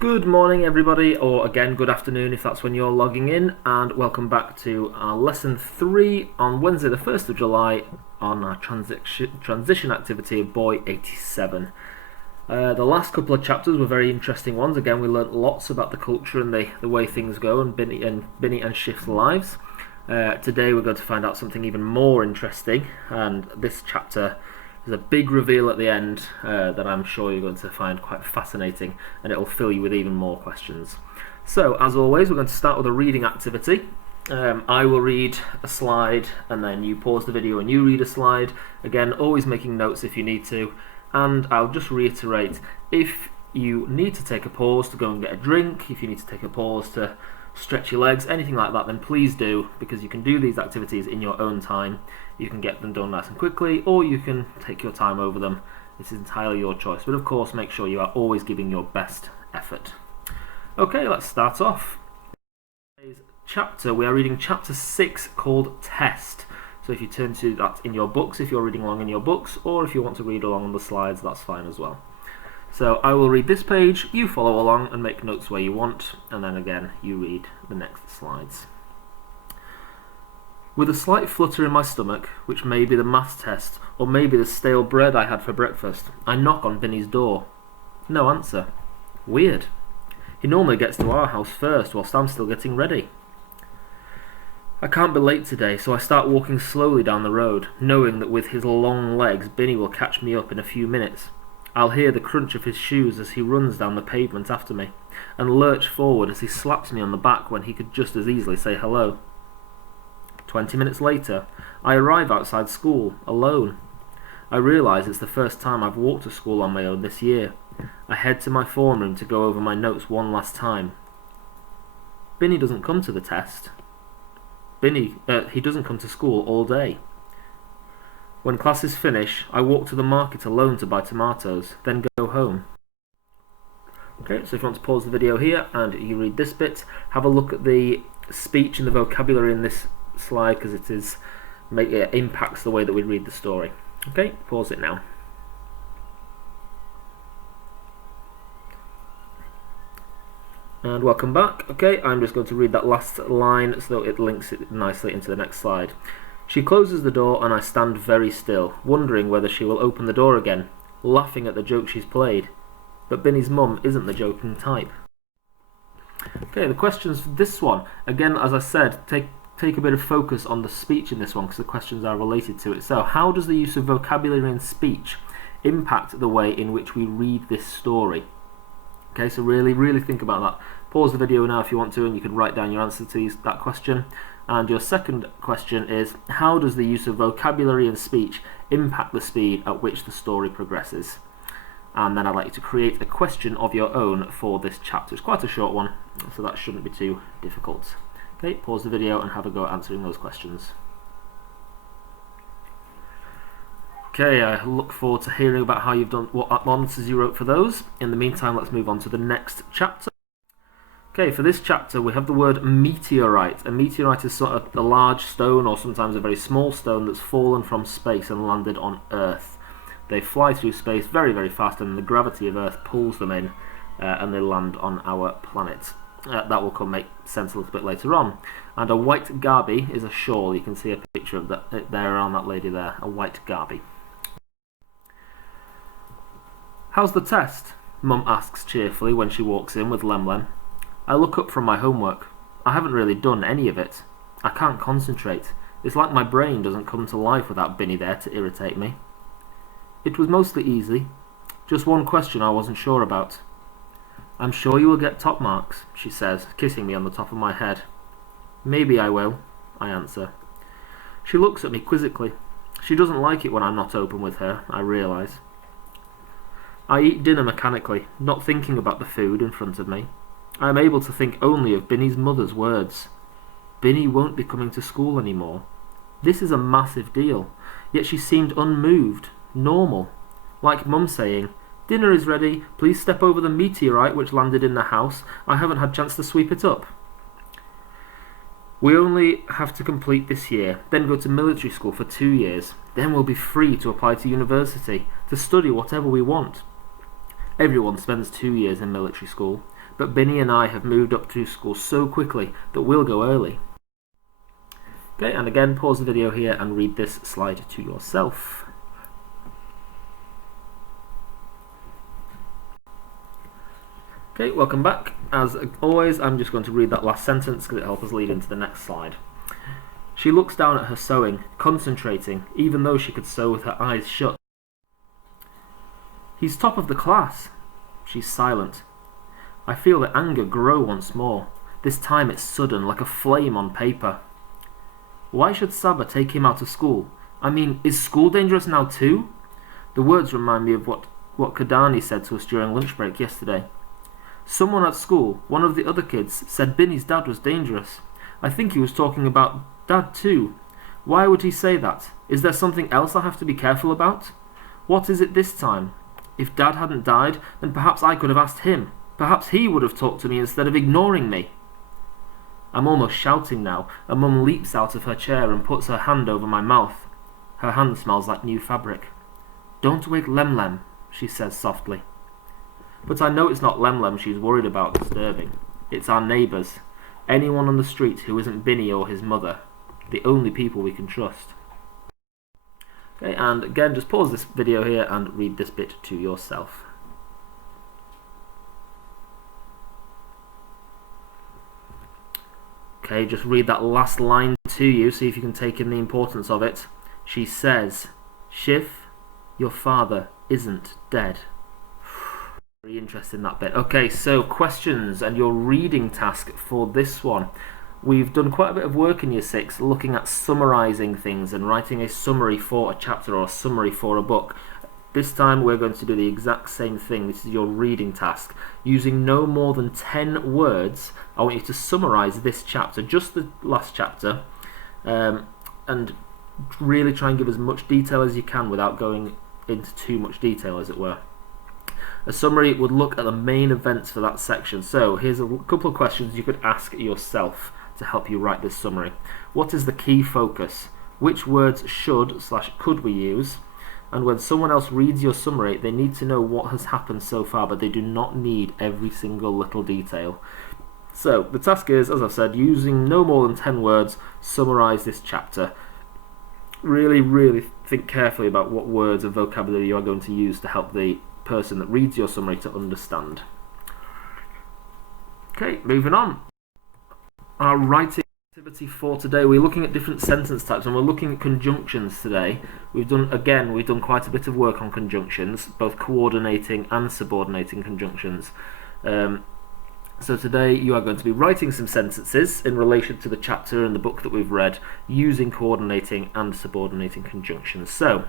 Good morning, everybody, or again, good afternoon if that's when you're logging in, and welcome back to our lesson 3 on Wednesday, the 1st of July, on our transition activity of Boy 87. The last couple of chapters were very interesting ones. Again, we learnt lots about the culture and the way things go in Binny and Shift's lives. Today, we're going to find out something even more interesting, and this chapter. There's a big reveal at the end that I'm sure you're going to find quite fascinating, and it will fill you with even more questions. So, as always, we're going to start with a reading activity. I will read a slide, and then you pause the video and you read a slide. Again, always making notes if you need to. And I'll just reiterate, if you need to take a pause to go and get a drink, if you need to take a pause to stretch your legs, anything like that, then please do, because you can do these activities in your own time. You can get them done nice and quickly, or you can take your time over them. This is entirely your choice, but of course make sure you are always giving your best effort. Okay, let's start off. Today's chapter, we are reading chapter 6 called Test. So if you turn to that in your books, if you're reading along in your books, or if you want to read along on the slides, that's fine as well. So I will read this page, you follow along and make notes where you want, and then again you read the next slides. With a slight flutter in my stomach, which may be the maths test, or maybe the stale bread I had for breakfast, I knock on Binny's door. No answer. Weird. He normally gets to our house first, whilst I'm still getting ready. I can't be late today, so I start walking slowly down the road, knowing that with his long legs Binny will catch me up in a few minutes. I'll hear the crunch of his shoes as he runs down the pavement after me, and lurch forward as he slaps me on the back when he could just as easily say hello. 20 minutes later, I arrive outside school, alone. I realise it's the first time I've walked to school on my own this year. I head to my form room to go over my notes one last time. Binny doesn't come to the test. He doesn't come to school all day. When classes finish, I walk to the market alone to buy tomatoes, then go home. Okay, so if you want to pause the video here and you read this bit, have a look at the speech and the vocabulary in this slide, because it impacts the way that we read the story. Okay, pause it now. And welcome back. Okay, I'm just going to read that last line so that it links it nicely into the next slide. She closes the door and I stand very still, wondering whether she will open the door again, laughing at the joke she's played. But Binny's mum isn't the joking type. Okay, the questions for this one. Again, as I said, take a bit of focus on the speech in this one, because the questions are related to it. So, how does the use of vocabulary in speech impact the way in which we read this story? Okay, so really think about that. Pause the video now if you want to, and you can write down your answer to that question. And your second question is, how does the use of vocabulary in speech impact the speed at which the story progresses? And then I'd like you to create a question of your own for this chapter. It's quite a short one, so that shouldn't be too difficult. Okay, pause the video and have a go at answering those questions. Okay, I look forward to hearing about how you've done, what answers you wrote for those. In the meantime, let's move on to the next chapter. Okay, for this chapter we have the word meteorite. A meteorite is sort of a large stone, or sometimes a very small stone, that's fallen from space and landed on Earth. They fly through space very fast, and the gravity of Earth pulls them in, and they land on our planet. That will make sense a little bit later on. And a white garby is a shawl. You can see a picture of that there on that lady there, a white garby. How's the test? Mum asks cheerfully when she walks in with Lem. I look up from my homework. I haven't really done any of it. I can't concentrate. It's like my brain doesn't come to life without Binny there to irritate me. It was mostly easy. Just one question I wasn't sure about. I'm sure you will get top marks, she says, kissing me on the top of my head. Maybe I will, I answer. She looks at me quizzically. She doesn't like it when I'm not open with her, I realise. I eat dinner mechanically, not thinking about the food in front of me. I am able to think only of Binny's mother's words. Binny won't be coming to school anymore. This is a massive deal, yet she seemed unmoved, normal, like Mum saying, "Dinner is ready, please step over the meteorite which landed in the house, I haven't had a chance to sweep it up." We only have to complete this year, then go to military school for 2 years. Then we'll be free to apply to university, to study whatever we want. Everyone spends 2 years in military school, but Binny and I have moved up to school so quickly that we'll go early. Okay, and again, pause the video here and read this slide to yourself. Okay, welcome back. As always, I'm just going to read that last sentence because it helps us lead into the next slide. She looks down at her sewing, concentrating, even though she could sew with her eyes shut. He's top of the class. She's silent. I feel the anger grow once more. This time it's sudden, like a flame on paper. Why should Saba take him out of school? I mean, is school dangerous now too? The words remind me of what Kadani said to us during lunch break yesterday. Someone at school, one of the other kids, said Binny's dad was dangerous. I think he was talking about Dad too. Why would he say that? Is there something else I have to be careful about? What is it this time? If Dad hadn't died, then perhaps I could have asked him. Perhaps he would have talked to me instead of ignoring me. I'm almost shouting now, and Mum leaps out of her chair and puts her hand over my mouth. Her hand smells like new fabric. Don't wake Lem-Lem, she says softly. But I know it's not Lem-Lem she's worried about disturbing. It's our neighbours. Anyone on the street who isn't Binny or his mother. The only people we can trust. Okay, and again, just pause this video here and read this bit to yourself. Okay, just read that last line to you, see if you can take in the importance of it. She says, Shiv, your father isn't dead. Very interesting, that bit. Okay, so questions and your reading task for this one. We've done quite a bit of work in Year 6 looking at summarising things and writing a summary for a chapter or a summary for a book. This time we're going to do the exact same thing. This is your reading task. Using no more than 10 words, I want you to summarise this chapter, just the last chapter, and really try and give as much detail as you can without going into too much detail, as it were. A summary would look at the main events for that section. So here's a couple of questions you could ask yourself to help you write this summary. What is the key focus? Which words should/could we use? And when someone else reads your summary, they need to know what has happened so far, but they do not need every single little detail. So the task is, as I've said, using no more than 10 words, summarise this chapter. Really, really think carefully about what words and vocabulary you are going to use to help the person that reads your summary to understand. Okay, moving on. Our writing activity for today, we're looking at different sentence types and we're looking at conjunctions today. We've done quite a bit of work on conjunctions, both coordinating and subordinating conjunctions. So today you are going to be writing some sentences in relation to the chapter and the book that we've read using coordinating and subordinating conjunctions. So,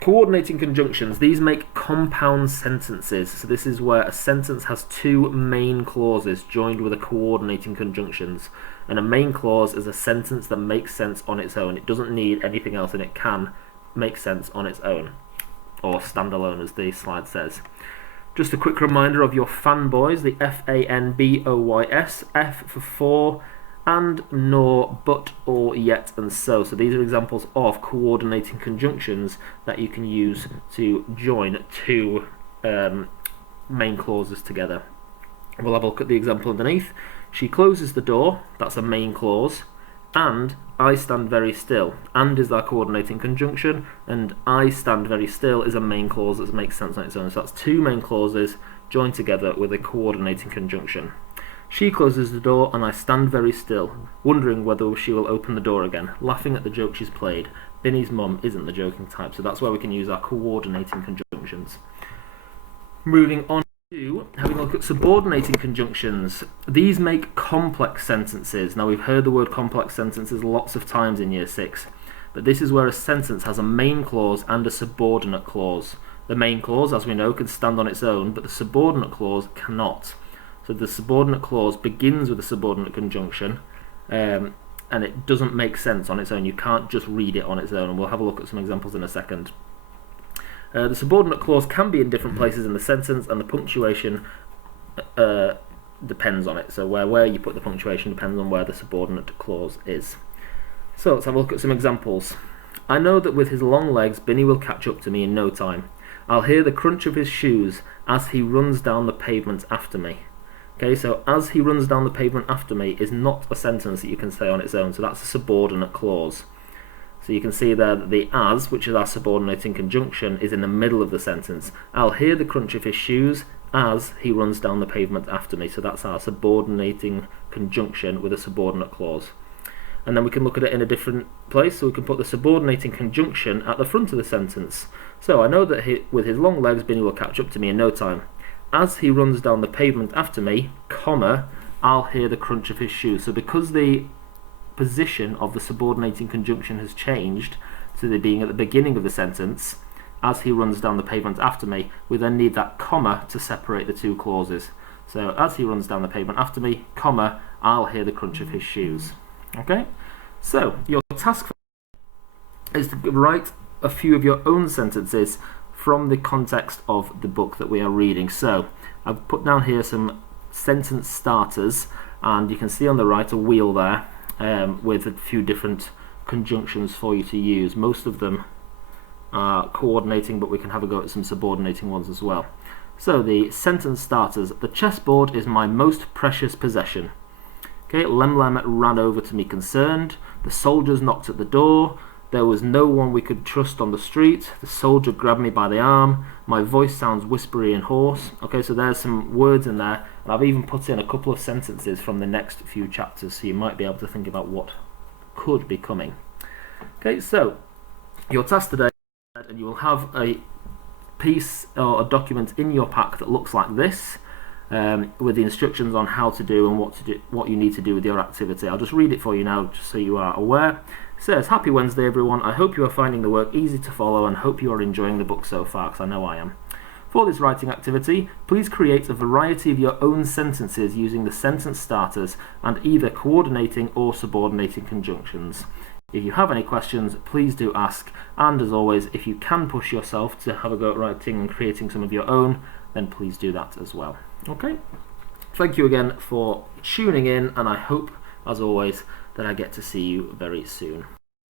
coordinating conjunctions, these make compound sentences. So this is where a sentence has two main clauses joined with a coordinating conjunctions. And a main clause is a sentence that makes sense on its own. It doesn't need anything else and it can make sense on its own. Or stand alone, as the slide says. Just a quick reminder of your fanboys, the FANBOYS, F for and, nor, but, or, yet, and so. So these are examples of coordinating conjunctions that you can use to join two main clauses together. We'll have a look at the example underneath. She closes the door, that's a main clause, and I stand very still. And is our coordinating conjunction, and I stand very still is a main clause that makes sense on its own. So that's two main clauses joined together with a coordinating conjunction. She closes the door and I stand very still, wondering whether she will open the door again, laughing at the joke she's played. Binny's mum isn't the joking type, so that's where we can use our coordinating conjunctions. Moving on to having a look at subordinating conjunctions. These make complex sentences. Now we've heard the word complex sentences lots of times in Year 6, but this is where a sentence has a main clause and a subordinate clause. The main clause, as we know, can stand on its own, but the subordinate clause cannot. So the subordinate clause begins with a subordinate conjunction, and it doesn't make sense on its own. You can't just read it on its own, and we'll have a look at some examples in a second. The subordinate clause can be in different places in the sentence, and the punctuation depends on it. So where you put the punctuation depends on where the subordinate clause is. So let's have a look at some examples. I know that with his long legs, Binny will catch up to me in no time. I'll hear the crunch of his shoes as he runs down the pavement after me. Okay, so as he runs down the pavement after me is not a sentence that you can say on its own, so that's a subordinate clause. So you can see there that the as, which is our subordinating conjunction, is in the middle of the sentence. I'll hear the crunch of his shoes as he runs down the pavement after me. So that's our subordinating conjunction with a subordinate clause. And then we can look at it in a different place, so we can put the subordinating conjunction at the front of the sentence. So I know that with his long legs, Binny will catch up to me in no time. As he runs down the pavement after me, comma, I'll hear the crunch of his shoes. So because the position of the subordinating conjunction has changed to the being at the beginning of the sentence, as he runs down the pavement after me, we then need that comma to separate the two clauses. So as he runs down the pavement after me, comma, I'll hear the crunch of his shoes. Okay, so your task is to write a few of your own sentences from the context of the book that we are reading. So I've put down here some sentence starters, and you can see on the right a wheel there with a few different conjunctions for you to use. Most of them are coordinating, but we can have a go at some subordinating ones as well. So the sentence starters: the chessboard is my most precious possession. Okay, Lemlem ran over to me concerned. The soldiers knocked at the door. There was no one we could trust on the street. The soldier grabbed me by the arm. My voice sounds whispery and hoarse. Okay, so there's some words in there, and I've even put in a couple of sentences from the next few chapters, so you might be able to think about what could be coming. Okay, so your task today, and you will have a piece or a document in your pack that looks like this, with the instructions on how to do and what you need to do with your activity. I'll just read it for you now, just so you are aware. It says, "Happy Wednesday, everyone. I hope you are finding the work easy to follow and hope you are enjoying the book so far, because I know I am. For this writing activity, please create a variety of your own sentences using the sentence starters and either coordinating or subordinating conjunctions. If you have any questions, please do ask, and as always, if you can push yourself to have a go at writing and creating some of your own, then please do that as well." Okay, thank you again for tuning in, and I hope, as always, that I get to see you very soon.